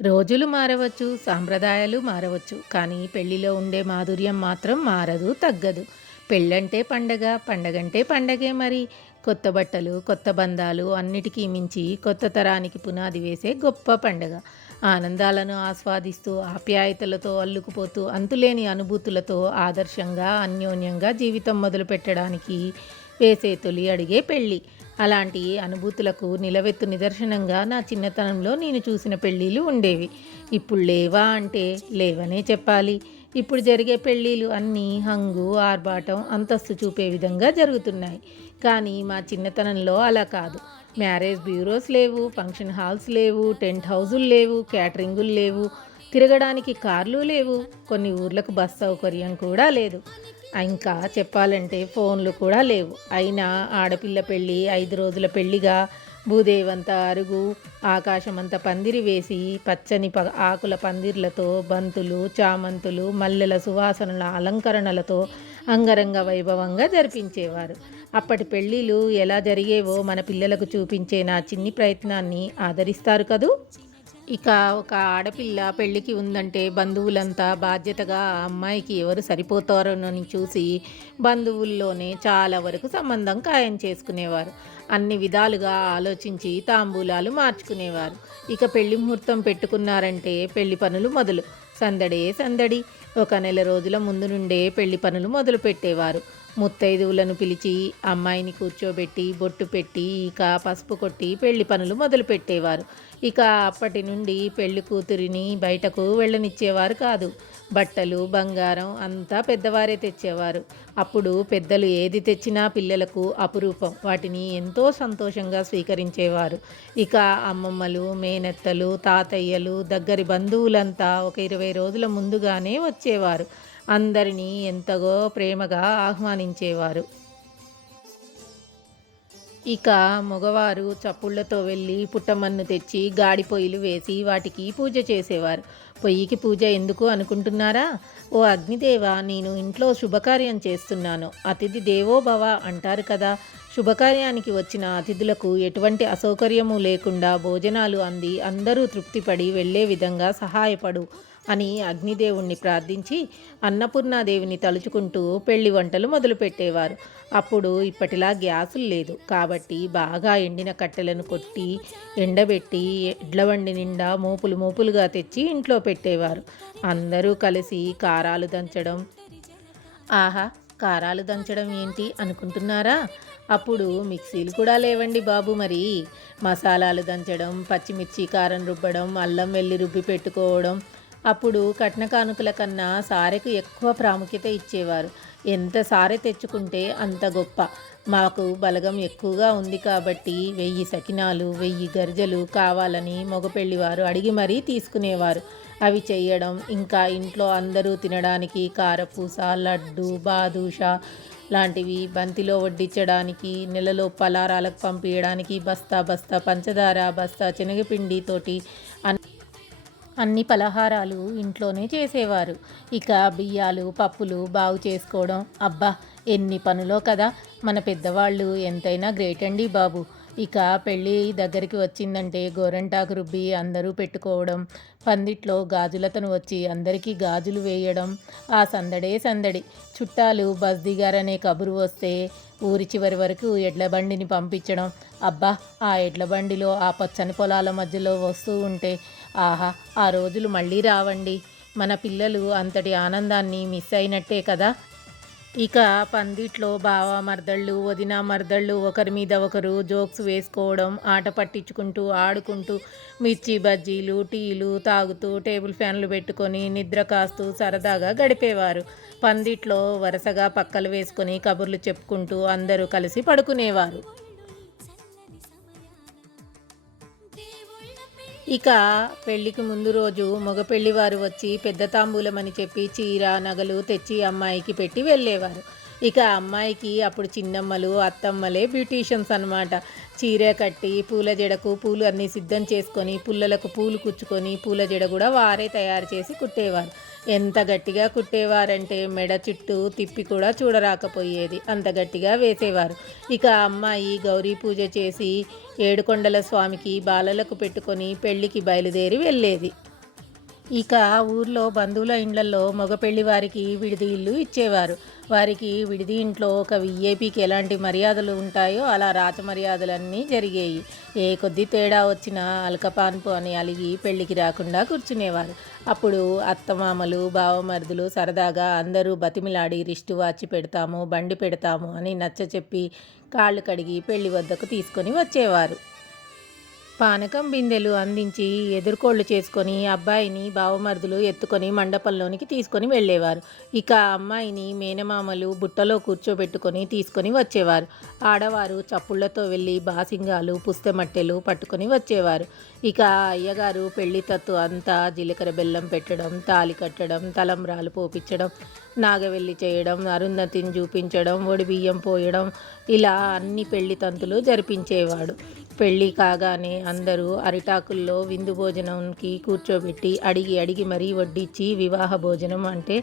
రోజులు మారవచ్చు, సాంప్రదాయాలు మారవచ్చు. కానీ పెళ్లిలో ఉండే మాధుర్యం మాత్రం మారదు, తగ్గదు. పెళ్ళంటే పండగ, పండగంటే పండగే మరి. కొత్త బట్టలు, కొత్త బంధాలు అన్నిటికీ మించి కొత్త తరానికి పునాది వేసే గొప్ప పండగ. ఆనందాలను ఆస్వాదిస్తూ, ఆప్యాయతలతో అల్లుకుపోతూ, అంతులేని అనుభూతులతో ఆదర్శంగా, అన్యోన్యంగా జీవితం మొదలుపెట్టడానికి వేసే తొలి అడిగే పెళ్ళి. అలాంటి అనుభూతులకు నిలవెత్తు నిదర్శనంగా నా చిన్నతనంలో నేను చూసిన పెళ్ళిళ్ళు ఉండేవి. ఇప్పుడు లేవా అంటే లేవనే చెప్పాలి. ఇప్పుడు జరిగే పెళ్ళిళ్ళు అన్నీ హంగు, ఆర్భాటం, అంతస్తు చూపే విధంగా జరుగుతున్నాయి. కానీ మా చిన్నతనంలో అలా కాదు. మ్యారేజ్ బ్యూరోస్ లేవు, ఫంక్షన్ హాల్స్ లేవు, టెంట్ హౌజులు లేవు, క్యాటరింగులు లేవు, తిరగడానికి కార్లు లేవు, కొన్ని ఊర్లకు బస్ సౌకర్యం కూడా లేదు. ఇంకా చెప్పాలంటే ఫోన్లు కూడా లేవు. అయినా ఆడపిల్ల పెళ్ళి 5 రోజుల పెళ్ళిగా భూదేవంత అరుగు, ఆకాశమంత పందిరి వేసి పచ్చని ఆకుల పందిర్లతో, బంతులు, చామంతులు, మల్లెల సువాసనల అలంకరణలతో అంగరంగ వైభవంగా జరిపించేవారు. అప్పటి పెళ్ళిళ్ళు ఎలా జరిగేవో మన పిల్లలకు చూపించే నా చిన్ని ప్రయత్నాన్ని ఆదరిస్తారు కదూ. ఇక ఒక ఆడపిల్ల పెళ్ళికి ఉందంటే బంధువులంతా బాధ్యతగా ఆ అమ్మాయికి ఎవరు సరిపోతారోనని చూసి బంధువుల్లోనే చాలా వరకు సంబంధం ఖాయం చేసుకునేవారు. అన్ని విధాలుగా ఆలోచించి తాంబూలాలు మార్చుకునేవారు. ఇక పెళ్లి ముహూర్తం పెట్టుకున్నారంటే పెళ్లి పనులు మొదలు. సందడే సందడి. ఒక నెల రోజుల ముందు నుండే పెళ్లి పనులు మొదలు పెట్టేవారు. ముత్తైదువులను పిలిచి అమ్మాయిని కూర్చోబెట్టి బొట్టు పెట్టి ఇక పసుపు కొట్టి పెళ్లి పనులు మొదలు పెట్టేవారు. ఇక అప్పటి నుండి పెళ్లి కూతురిని బయటకు వెళ్ళనిచ్చేవారు కాదు. బట్టలు, బంగారం అంతా పెద్దవారే తెచ్చేవారు. అప్పుడు పెద్దలు ఏది తెచ్చినా పిల్లలకు అపురూపం. వాటిని ఎంతో సంతోషంగా స్వీకరించేవారు. ఇక అమ్మమ్మలు, మేనత్తలు, తాతయ్యలు, దగ్గరి బంధువులంతా ఒక 20 రోజుల ముందుగానే వచ్చేవారు. అందరినీ ఎంతగో ప్రేమగా ఆహ్వానించేవారు. ఇక మగవారు చప్పుళ్లతో వెళ్ళి పుట్టమన్ను తెచ్చి గాడి పొయ్యిలు వేసి వాటికి పూజ చేసేవారు. పొయ్యికి పూజ ఎందుకు అనుకుంటున్నారా? ఓ అగ్నిదేవ, నేను ఇంట్లో శుభకార్యం చేస్తున్నాను, అతిథి దేవో భవ అంటారు కదా. శుభకార్యానికి వచ్చిన అతిథులకు ఎటువంటి అసౌకర్యము లేకుండా భోజనాలు అంది అందరూ తృప్తిపడి వెళ్ళే విధంగా సహాయపడు అని అగ్నిదేవుణ్ణి ప్రార్థించి అన్నపూర్ణాదేవిని తలుచుకుంటూ పెళ్లి వంటలు మొదలుపెట్టేవారు. అప్పుడు ఇప్పటిలా గ్యాసులు లేదు కాబట్టి బాగా ఎండిన కట్టెలను కొట్టి ఎండబెట్టి ఎడ్లబండి నిండా మోపులు మోపులుగా తెచ్చి ఇంట్లో పెట్టేవారు. అందరూ కలిసి కారాలు దంచడం. ఆహా, కారాలు దంచడం ఏంటి అనుకుంటున్నారా? అప్పుడు మిక్సీలు కూడా లేవండి బాబు. మరి మసాలాలు దంచడం, పచ్చిమిర్చి కారం రుబ్బడం, అల్లం వెల్లి రుబ్బి పెట్టుకోవడం. అప్పుడు కట్న కానుకల కన్నా సారెకు ఎక్కువ ప్రాముఖ్యత ఇచ్చేవారు. ఎంత సారె తెచ్చుకుంటే అంత గొప్ప. మాకు బలగం ఎక్కువగా ఉంది కాబట్టి 1000 సకినాలు, 1000 గర్జలు కావాలని మగపెళ్లివారు అడిగి మరీ తీసుకునేవారు. అవి చేయడం, ఇంకా ఇంట్లో అందరూ తినడానికి కారపూస, లడ్డు, బాదుషా లాంటివి బంతిలో వడ్డించడానికి, నెలలో పలారాలకు పంపించడానికి బస్తా బస్తా పంచదార, బస్తా శనగపిండితోటి అన్ని పలహారాలు ఇంట్లోనే చేసేవారు. ఇక బియ్యాలు, పప్పులు బాగు చేసుకోవడం. అబ్బా, ఎన్ని పనులో కదా. మన పెద్దవాళ్ళు ఎంతైనా గ్రేట్ అండి బాబు. ఇక పెళ్ళి దగ్గరికి వచ్చిందంటే గోరంటాకు రుబ్బి అందరూ పెట్టుకోవడం, పందిట్లో గాజులతను వచ్చి అందరికీ గాజులు వేయడం. ఆ సందడే సందడి. చుట్టాలు బస్ దిగారనే కబురు వస్తే ఊరి చివరి వరకు ఎడ్ల బండిని పంపించడం. అబ్బా, ఆ ఎడ్ల బండిలో ఆ పచ్చని పొలాల మధ్యలో వస్తూ ఉంటే ఆహా, ఆ రోజులు మళ్ళీ రావండి. మన పిల్లలు అంతటి ఆనందాన్ని మిస్ అయినట్టే కదా. ఇక పందిట్లో బావ మర్దళ్ళు, వదిన మర్దళ్ళు ఒకరి మీద ఒకరు జోక్స్ వేసుకోవడం, ఆట పట్టించుకుంటూ ఆడుకుంటూ మిర్చి బజ్జీలు, టీలు తాగుతూ టేబుల్ ఫ్యాన్లు పెట్టుకొని నిద్ర కాస్తూ సరదాగా గడిపేవారు. పందిట్లో వరుసగా పక్కలు వేసుకొని కబుర్లు చెప్పుకుంటూ అందరూ కలిసి పడుకునేవారు. ఇక పెళ్లికి ముందు రోజు మగ పెళ్లివారు వచ్చి పెద్ద తాంబూలం అని చెప్పి చీర, నగలు తెచ్చి అమ్మాయికి పెట్టి వెళ్ళేవారు. ఇక అమ్మాయికి అప్పుడు చిన్నమ్మలు, అత్తమ్మలే బ్యూటీషియన్స్ అన్నమాట. చీర కట్టి పూల జడకు పూలు అన్నీ సిద్ధం చేసుకొని పుల్లలకు పూలు కుచ్చుకొని పూల జడ కూడా వారే తయారు చేసి కుట్టేవారు. ఎంత గట్టిగా కుట్టేవారంటే మెడ చుట్టూ తిప్పి కూడా చూడరాకపోయేది, అంత గట్టిగా వేసేవారు. ఇక అమ్మాయి గౌరీ పూజ చేసి ఏడుకొండల స్వామికి బాలలకు పెట్టుకొని పెళ్ళికి బయలుదేరి వెళ్ళేది. ఇక ఊర్లో బంధువుల ఇండ్లలో మగ పెళ్లి వారికి విడిది ఇల్లు ఇచ్చేవారు. వారికి విడిది ఇంట్లో ఒక విఐపికి ఎలాంటి మర్యాదలు ఉంటాయో అలా రాచ మర్యాదలన్నీ జరిగేవి. ఏ కొద్ది తేడా వచ్చినా అల్కపాన్పు అని అలిగి పెళ్ళికి రాకుండా కూర్చునేవారు. అప్పుడు అత్తమామలు బావమరుదులు సరదాగా అందరూ బతిమిలాడి రిస్టు వాచి పెడతాము, బండి పెడతాము అని నచ్చ చెప్పి కాళ్ళు కడిగి పెళ్లి వద్దకు తీసుకొని వచ్చేవారు. పానకం బిందెలు అందించి ఎదుర్కోళ్ళు చేసుకొని అబ్బాయిని బావమరుదులు ఎత్తుకొని మండపంలోనికి తీసుకొని వెళ్ళేవారు. ఇక అమ్మాయిని మేనమామలు బుట్టలో కూర్చోబెట్టుకొని తీసుకొని వచ్చేవారు. ఆడవారు చప్పుళ్లతో వెళ్ళి బాసింగాలు పుస్తెమట్టెలు పట్టుకొని వచ్చేవారు. ఇక అయ్యగారు పెళ్లి తత్తు అంతా జీలకర్ర బెల్లం పెట్టడం, తాలి కట్టడం, తలంబ్రాలు పోపించడం, నాగవెల్లి చేయడం, అరుంధతిని చూపించడం, ఒడిబియ్యం పోయడం, ఇలా అన్ని పెళ్లి తంతులు జరిపించేవాడు. పెళ్ళి కాగానే అందరూ అరిటాకుల్లో విందు భోజనంకి కూర్చోబెట్టి అడిగి అడిగి మరీ వడ్డించి వివాహ భోజనం అంటే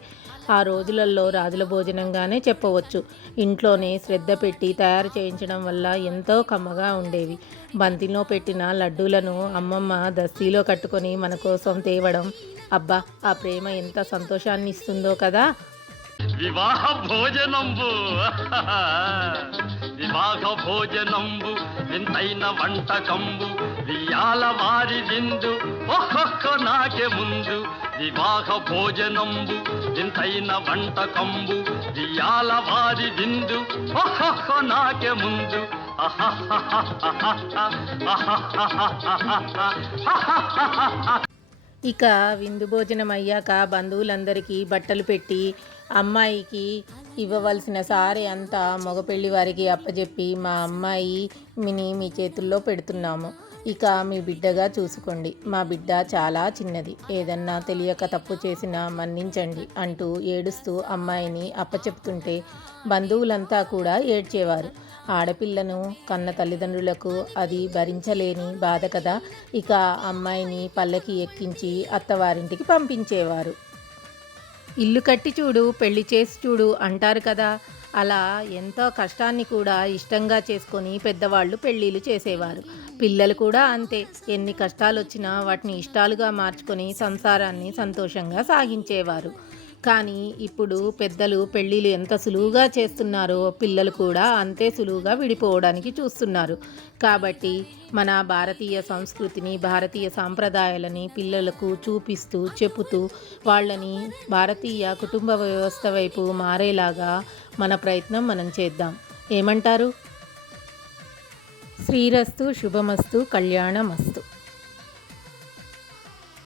ఆ రోజులలో రాజుల భోజనంగానే చెప్పవచ్చు. ఇంట్లోనే శ్రద్ధ పెట్టి తయారు చేయించడం వల్ల ఎంతో కమ్మగా ఉండేవి. బంతిలో పెట్టిన లడ్డూలను అమ్మమ్మ దస్తీలో కట్టుకొని మన కోసం తేవడం, అబ్బా ఆ ప్రేమ ఎంత సంతోషాన్ని ఇస్తుందో కదా. వివాహ భోజనంబు వివాహ భోజనంబు వింతైన వంటకంబు వియాల వారి విందు ఒక్కొక్క నాకే ముందు. వివాహ భోజనంబు వింతైన వంటకంబు వియాల వారి విందు ఒక్కొక్క నాకే ముందు. ఇక విందు భోజనం అయ్యాక బంధువులందరికీ బట్టలు పెట్టి అమ్మాయికి ఇవ్వవలసిన సారీ అంతా మగపెళ్లి వారికి అప్పచెప్పి మా అమ్మాయిని మీ చేతుల్లో పెడుతున్నాము, ఇక మీ బిడ్డగా చూసుకోండి, మా బిడ్డ చాలా చిన్నది, ఏదన్నా తెలియక తప్పు చేసినా మన్నించండి అంటూ ఏడుస్తూ అమ్మాయిని అప్పచెప్తుంటే బంధువులంతా కూడా ఏడ్చేవారు. ఆడపిల్లను కన్న తల్లిదండ్రులకు అది భరించలేని బాధ కదా. ఇక అమ్మాయిని పల్లకి ఎక్కించి అత్తవారింటికి పంపించేవారు. ఇల్లు కట్టి చూడు పెళ్లి చేసి చూడు అంటారు కదా, అలా ఎంతో కష్టాన్ని కూడా ఇష్టంగా చేసుకొని పెద్దవాళ్ళు పెళ్ళిళ్ళు చేసేవారు. పిల్లలు కూడా అంతే, ఎన్ని కష్టాలు వచ్చినా వాటిని ఇష్టాలుగా మార్చుకొని సంసారాన్ని సంతోషంగా సాగించేవారు. కానీ ఇప్పుడు పెద్దలు పెళ్ళిళ్ళు ఎంత సులువుగా చేస్తున్నారో పిల్లలు కూడా అంతే సులువుగా విడిపోవడానికి చూస్తున్నారు. కాబట్టి మన భారతీయ సంస్కృతిని, భారతీయ సాంప్రదాయాలని పిల్లలకు చూపిస్తూ చెబుతూ వాళ్ళని భారతీయ కుటుంబ వ్యవస్థ వైపు మారేలాగా మన ప్రయత్నం మనం చేద్దాం. ఏమంటారు? శ్రీరస్తు శుభమస్తు కళ్యాణమస్తు.